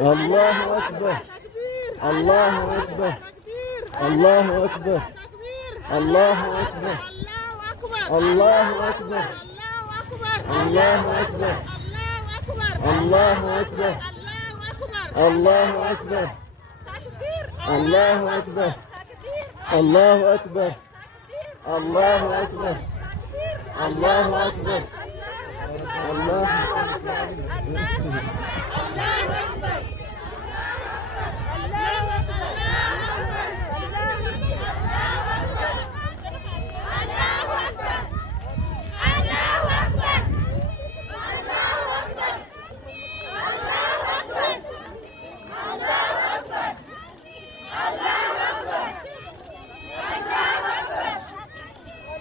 الله أكبر الله أكبر الله أكبر الله أكبر الله أكبر الله أكبر الله أكبر الله أكبر الله أكبر الله أكبر الله أكبر الله أكبر الله أكبر